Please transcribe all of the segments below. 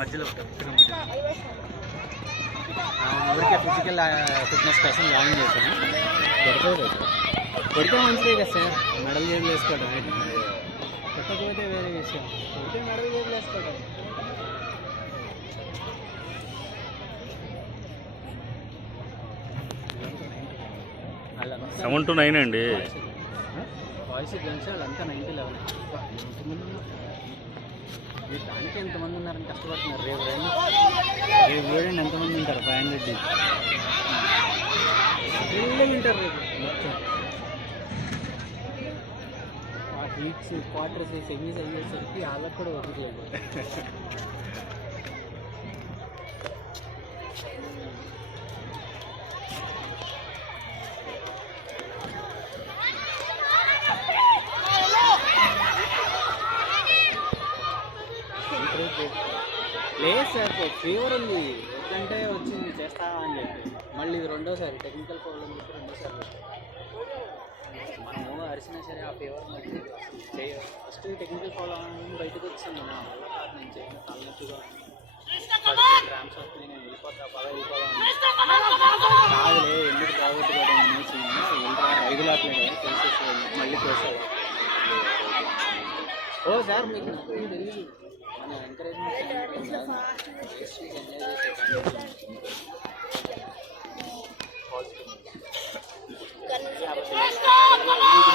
మధ్యలో ఊరికే physical fitness కోసం జాయిన్ చేశాను. కొడితే మంచిదే కదా సార్, మెడల్ జేబులు వేసుకోవడం. కొట్టకపోతే వేరే విషయం, కొడితే మెడల్ జేబులు వేసుకోవడం. 7 to 9 అండి. వాయిస్ గన్స్ వాళ్ళంతా 90-11. దానికి ఎంతమంది ఉన్నారని కష్టపడుతున్నారు. రేపు చూడండి ఎంతమంది ఉంటారు. 500 ఉంటారు రేపు మొత్తం. ఆ హీట్స్ క్వార్టర్స్ సెమీస్ అయ్యేసరికి వాళ్ళకి కూడా వదిలేదు. లేదు సార్, ఫీవర్ ఉంది. ఎందుకంటే వచ్చింది చేస్తావా అని చెప్పి మళ్ళీ ఇది రెండోసారి టెక్నికల్ ప్రాబ్లం చెప్పి రెండోసారి మనము అరిసినా సరే ఆ ఫీవర్ మళ్ళీ ఫస్ట్ టెక్నికల్ ప్రాబ్లం బయటకు వచ్చింది. నా వల్ల కాదు, నేను చేయను, తలనొచ్చిగా గ్రామ్స్ వస్తుంది, నేను వెళ్ళిపోతా కాదులే ఎందుకు బాగొట్టుకోవడం అనేసి వెళ్ళరా 5 లాట్లే కదా తెలిసేసి మళ్ళీ చేసేది. ఓ సార్ మీకు తెలియదు, మన ఎంకరేజ్మెంట్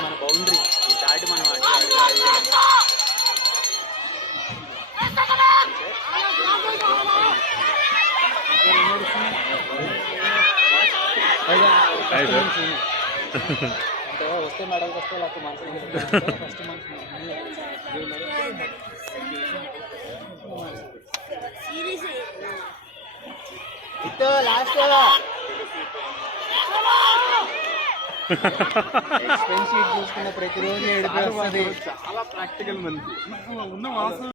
మన బౌండరీ దాటి మనం వస్తే మెడల్కి వస్తే లేకపోతే మనసు ఫస్ట్ మనసు ఎక్స్పెన్సివ్ చూసుకున్న ప్రతిరోజు ఏడుపు వస్తుంది. చాలా ప్రాక్టికల్ మనకి ఉన్న